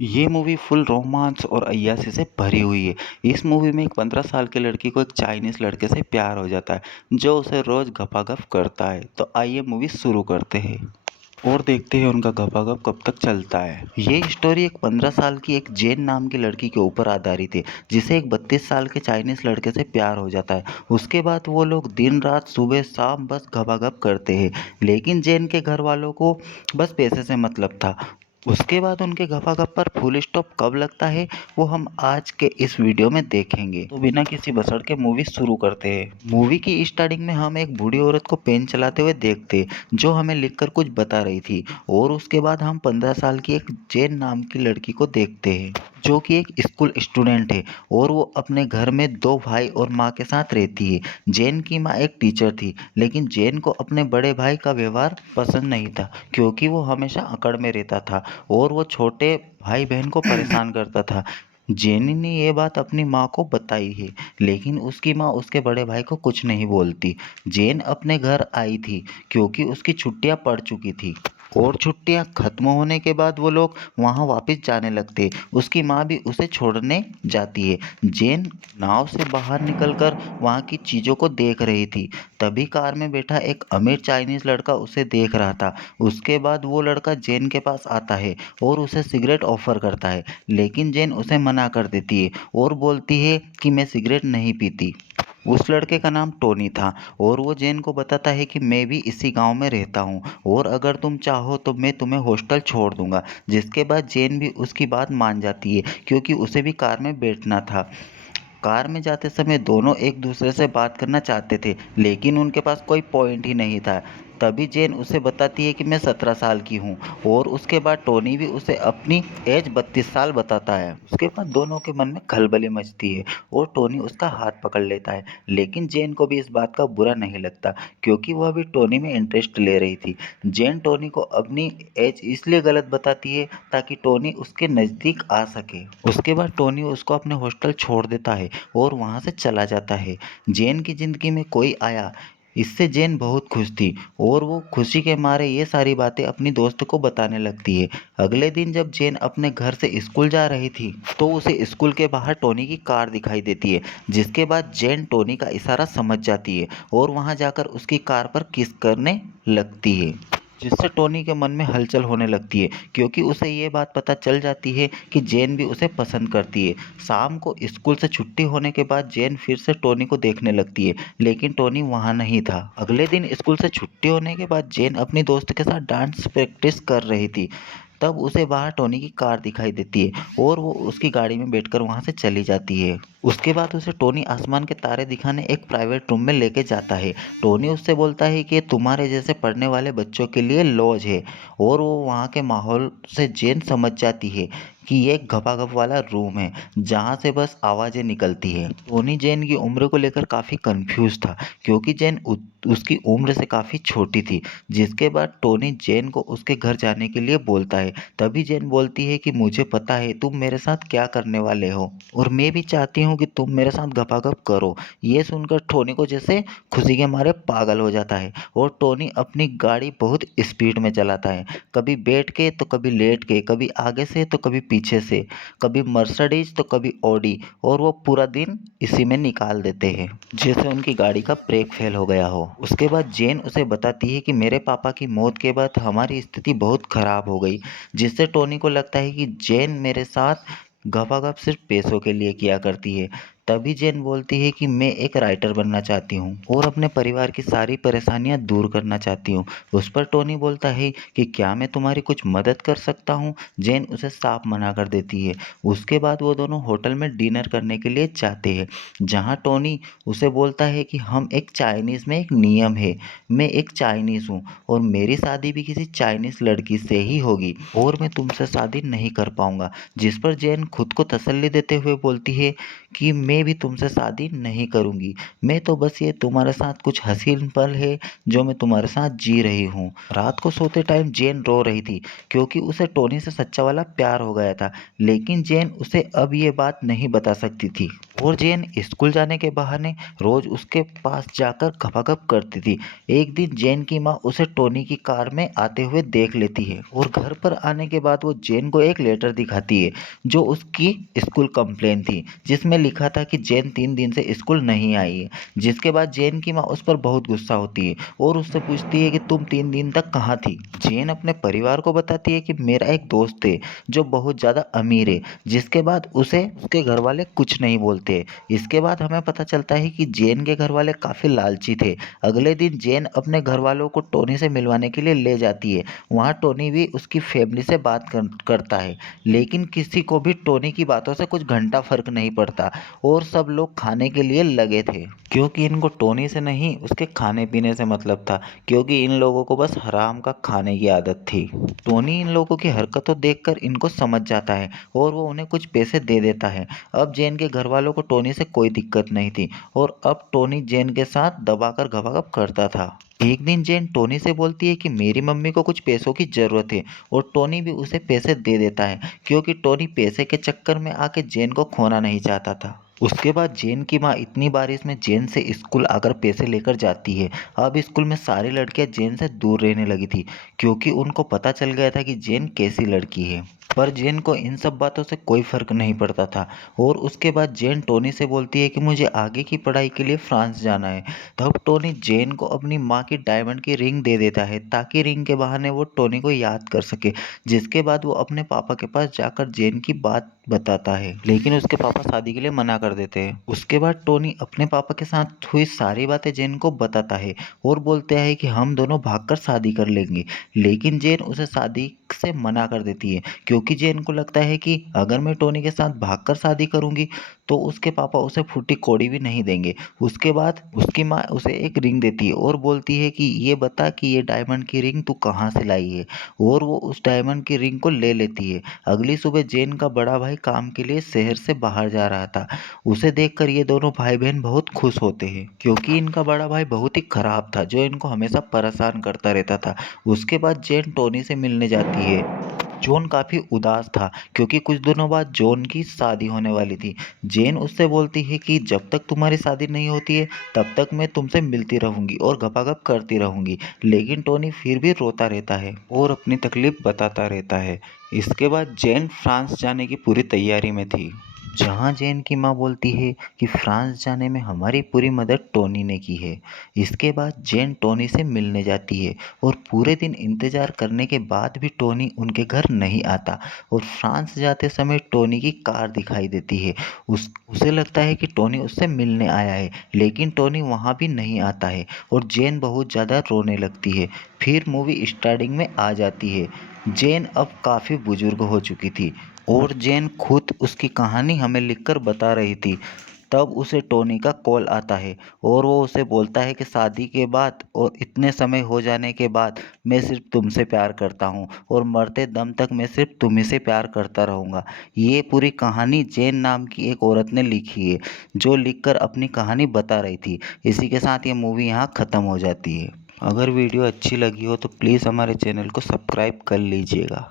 ये movie full romance और अय्याशी से भरी हुई है। इस मूवी में एक 15 साल की लड़की को एक चाइनीज लड़के से प्यार हो जाता है जो उसे रोज गपागप करता है। तो आइए मूवी शुरू करते हैं और देखते हैं उनका गपागप कब तक चलता है। ये स्टोरी एक 15 साल की एक जेन नाम की लड़की के ऊपर आधारित है जिसे एक 32 साल के चाइनीज लड़के से प्यार हो जाता है। उसके बाद वो लोग दिन रात सुबह शाम बस गपागप करते हैं, लेकिन जेन के घर वालों को बस पैसे से मतलब था। उसके बाद उनके गपागप पर फुल स्टॉप कब लगता है वो हम आज के इस वीडियो में देखेंगे। तो बिना किसी बसड़ के मूवी शुरू करते हैं। मूवी की स्टार्टिंग में हम एक बूढ़ी औरत को पेन चलाते हुए देखते जो हमें लिखकर कुछ बता रही थी, और उसके बाद हम 15 साल की एक जेन नाम की लड़की को देखते हैं जो कि एक स्कूल स्टूडेंट है और वो अपने घर में दो भाई और माँ के साथ रहती है। जेन की माँ एक टीचर थी, लेकिन जेन को अपने बड़े भाई का व्यवहार पसंद नहीं था क्योंकि वो हमेशा अकड़ में रहता था और वो छोटे भाई बहन को परेशान करता था। जेनी ने ये बात अपनी माँ को बताई है, लेकिन उसकी माँ उसके बड़े भाई को कुछ नहीं बोलती। जेन अपने घर आई थी क्योंकि उसकी छुट्टियाँ पड़ चुकी थी और छुट्टियां खत्म होने के बाद वो लोग वहां वापस जाने लगते। उसकी माँ भी उसे छोड़ने जाती है। जेन नाव से बाहर निकलकर वहां की चीजों को देख रही थी। तभी कार में बैठा एक अमीर चाइनीज लड़का उसे देख रहा था। उसके बाद वो लड़का जेन के पास आता है और उसे सिगरेट ऑफर करता है, लेकिन जेन उसे मना कर देती है और बोलती है कि मैं सिगरेट नहीं पीती। उस लड़के का नाम टोनी था और वो जेन को बताता है कि मैं भी इसी गांव में रहता हूँ और अगर तुम चाहो तो मैं तुम्हें हॉस्टल छोड़ दूंगा। जिसके बाद जेन भी उसकी बात मान जाती है क्योंकि उसे भी कार में बैठना था। कार में जाते समय दोनों एक दूसरे से बात करना चाहते थे, लेकिन उनके पास कोई पॉइंट ही नहीं था। तभी जेन उसे बताती है कि मैं 17 साल की हूँ और उसके बाद टोनी भी उसे अपनी एज 32 साल बताता है। उसके बाद दोनों के मन में खलबली मचती है और टोनी उसका हाथ पकड़ लेता है, लेकिन जेन को भी इस बात का बुरा नहीं लगता क्योंकि वह भी टोनी में इंटरेस्ट ले रही थी। जेन टोनी को अपनी एज इसलिए गलत बताती है ताकि टोनी उसके नज़दीक आ सके। उसके बाद टोनी उसको अपने हॉस्टल छोड़ देता है और वहाँ से चला जाता है। जेन की ज़िंदगी में कोई आया, इससे जेन बहुत खुश थी और वो खुशी के मारे ये सारी बातें अपनी दोस्त को बताने लगती है। अगले दिन जब जेन अपने घर से स्कूल जा रही थी तो उसे स्कूल के बाहर टोनी की कार दिखाई देती है, जिसके बाद जेन टोनी का इशारा समझ जाती है और वहाँ जाकर उसकी कार पर किस करने लगती है, जिससे टोनी के मन में हलचल होने लगती है क्योंकि उसे ये बात पता चल जाती है कि जेन भी उसे पसंद करती है। शाम को स्कूल से छुट्टी होने के बाद जेन फिर से टोनी को देखने लगती है, लेकिन टोनी वहाँ नहीं था। अगले दिन स्कूल से छुट्टी होने के बाद जेन अपनी दोस्त के साथ डांस प्रैक्टिस कर रही थी। तब उसे बाहर टोनी की कार दिखाई देती है और वो उसकी गाड़ी में बैठकर वहाँ से चली जाती है। उसके बाद उसे टोनी आसमान के तारे दिखाने एक प्राइवेट रूम में लेके जाता है। टोनी उससे बोलता है कि ये तुम्हारे जैसे पढ़ने वाले बच्चों के लिए लॉज है, और वो वहाँ के माहौल से जेन समझ जाती है कि ये एक गपागप वाला रूम है जहाँ से बस आवाज़ें निकलती है। टोनी जेन की उम्र को लेकर काफ़ी कंफ्यूज था क्योंकि जेन उसकी उम्र से काफ़ी छोटी थी। जिसके बाद टोनी जेन को उसके घर जाने के लिए बोलता है। तभी जेन बोलती है कि मुझे पता है तुम मेरे साथ क्या करने वाले हो और मैं भी चाहती हूँ कि तुम मेरे साथ गपागप करो। ये सुनकर टोनी को जैसे खुशी के मारे पागल हो जाता है और टोनी अपनी गाड़ी बहुत स्पीड में चलाता है, कभी बैठ के तो कभी लेट के, कभी आगे से तो कभी पीछे से, कभी मर्सिडीज तो कभी ऑडी, और वो पूरा दिन इसी में निकाल देते हैं जैसे उनकी गाड़ी का ब्रेक फेल हो गया हो। उसके बाद जेन उसे बताती है कि मेरे पापा की मौत के बाद हमारी स्थिति बहुत खराब हो गई, जिससे टोनी को लगता है कि जेन मेरे साथ गपागप सिर्फ पैसों के लिए किया करती है। तभी जेन बोलती है कि मैं एक राइटर बनना चाहती हूँ और अपने परिवार की सारी परेशानियाँ दूर करना चाहती हूँ। उस पर टोनी बोलता है कि क्या मैं तुम्हारी कुछ मदद कर सकता हूँ। जेन उसे साफ मना कर देती है। उसके बाद वो दोनों होटल में डिनर करने के लिए जाते हैं, जहाँ टोनी उसे बोलता है कि हम एक चाइनीज़ में एक नियम है, मैं एक चाइनीज़ हूँ और मेरी शादी भी किसी चाइनीज़ लड़की से ही होगी और मैं तुमसे शादी नहीं कर पाऊंगा। जिस पर जेन खुद को तसल्ली देते हुए बोलती है कि मैं भी तुमसे शादी नहीं करूंगी, मैं तो बस ये तुम्हारे साथ कुछ हसीन पल है जो मैं तुम्हारे साथ जी रही हूँ। रात को सोते टाइम जेन रो रही थी क्योंकि उसे टोनी से सच्चा वाला प्यार हो गया था, लेकिन जेन उसे अब ये बात नहीं बता सकती थी। और जेन स्कूल जाने के बहाने रोज उसके पास जाकर गपागप करती थी। एक दिन जेन की माँ उसे टोनी की कार में आते हुए देख लेती है और घर पर आने के बाद वो जेन को एक लेटर दिखाती है जो उसकी स्कूल कंप्लेन थी, जिसमें लिखा था कि जेन 3 दिन से स्कूल नहीं आई है। जिसके बाद जेन की माँ उस पर बहुत गुस्सा होती है और उससे पूछती है कि तुम 3 दिन तक कहाँ थी। जेन अपने परिवार को बताती है कि मेरा एक दोस्त है जो बहुत ज़्यादा अमीर है, जिसके बाद उसे उसके घर वाले कुछ नहीं बोलते। इसके बाद हमें पता चलता है कि जेन के घर वाले काफ़ी लालची थे। अगले दिन जेन अपने घर वालों को टोनी से मिलवाने के लिए ले जाती है। वहाँ टोनी भी उसकी फैमिली से बात करता है, लेकिन किसी को भी टोनी की बातों से कुछ घंटा फर्क नहीं पड़ता और सब लोग खाने के लिए लगे थे, क्योंकि इनको टोनी से नहीं उसके खाने पीने से मतलब था, क्योंकि इन लोगों को बस हराम का खाने की आदत थी। टोनी इन लोगों की हरकतों देखकर इनको समझ जाता है और वो उन्हें कुछ पैसे दे देता है। अब जेन के घर वालों को टोनी से कोई दिक्कत नहीं थी और अब टोनी जेन के साथ दबाकर गपागप करता था। एक दिन जेन टोनी से बोलती है कि मेरी मम्मी को कुछ पैसों की ज़रूरत है और टोनी भी उसे पैसे दे देता है, क्योंकि टोनी पैसे के चक्कर में आके जेन को खोना नहीं चाहता था। उसके बाद जेन की माँ इतनी बारिश में जेन से स्कूल आकर पैसे लेकर जाती है। अब स्कूल में सारी लड़कियां जेन से दूर रहने लगी थी, क्योंकि उनको पता चल गया था कि जेन कैसी लड़की है। पर जेन को इन सब बातों से कोई फर्क नहीं पड़ता था और उसके बाद जेन टोनी से बोलती है कि मुझे आगे की पढ़ाई के लिए फ्रांस जाना है। तब टोनी जेन को अपनी माँ की डायमंड की रिंग दे देता है ताकि रिंग के बहाने वो टोनी को याद कर सके। जिसके बाद वो अपने पापा के पास जाकर जेन की बात बताता है, लेकिन उसके पापा शादी के लिए मना कर देते हैं। उसके बाद टोनी अपने पापा के साथ हुई सारी बातें जेन को बताता है और बोलते हैं कि हम दोनों भागकर शादी कर लेंगे, लेकिन जेन उसे शादी से मना कर देती है, क्योंकि जेन को लगता है कि अगर मैं टोनी के साथ भागकर शादी करूंगी तो उसके पापा उसे फूटी कौड़ी भी नहीं देंगे। उसके बाद उसकी माँ उसे एक रिंग देती है और बोलती है कि ये बता कि ये डायमंड की रिंग तू कहाँ से लाई है, और वो उस डायमंड की रिंग को ले लेती है। अगली सुबह जेन का बड़ा भाई काम के लिए शहर से बाहर जा रहा था। उसे देखकर ये दोनों भाई बहन बहुत खुश होते हैं, क्योंकि इनका बड़ा भाई बहुत ही खराब था जो इनको हमेशा परेशान करता रहता था। उसके बाद जेन टोनी से मिलने जाती है। जॉन काफ़ी उदास था, क्योंकि कुछ दिनों बाद जॉन की शादी होने वाली थी। जेन उससे बोलती है कि जब तक तुम्हारी शादी नहीं होती है तब तक मैं तुमसे मिलती रहूंगी और गपागप करती रहूंगी, लेकिन टोनी फिर भी रोता रहता है और अपनी तकलीफ बताता रहता है। इसके बाद जेन फ्रांस जाने की पूरी तैयारी में थी, जहाँ जेन की माँ बोलती है कि फ्रांस जाने में हमारी पूरी मदद टोनी ने की है। इसके बाद जेन टोनी से मिलने जाती है और पूरे दिन इंतज़ार करने के बाद भी टोनी उनके घर नहीं आता और फ्रांस जाते समय टोनी की कार दिखाई देती है। उसे लगता है कि टोनी उससे मिलने आया है, लेकिन टोनी वहाँ भी नहीं आता है और जेन बहुत ज़्यादा रोने लगती है। फिर मूवी स्टार्टिंग में आ जाती है। जेन अब काफ़ी बुजुर्ग हो चुकी थी और जेन खुद उसकी कहानी हमें लिखकर बता रही थी। तब उसे टोनी का कॉल आता है और वो उसे बोलता है कि शादी के बाद और इतने समय हो जाने के बाद मैं सिर्फ तुमसे प्यार करता हूँ और मरते दम तक मैं सिर्फ तुम्ही से प्यार करता रहूँगा। ये पूरी कहानी जेन नाम की एक औरत ने लिखी है, जो लिखकर अपनी कहानी बता रही थी। इसी के साथ ये मूवी यहाँ ख़त्म हो जाती है। अगर वीडियो अच्छी लगी हो तो प्लीज़ हमारे चैनल को सब्सक्राइब कर लीजिएगा।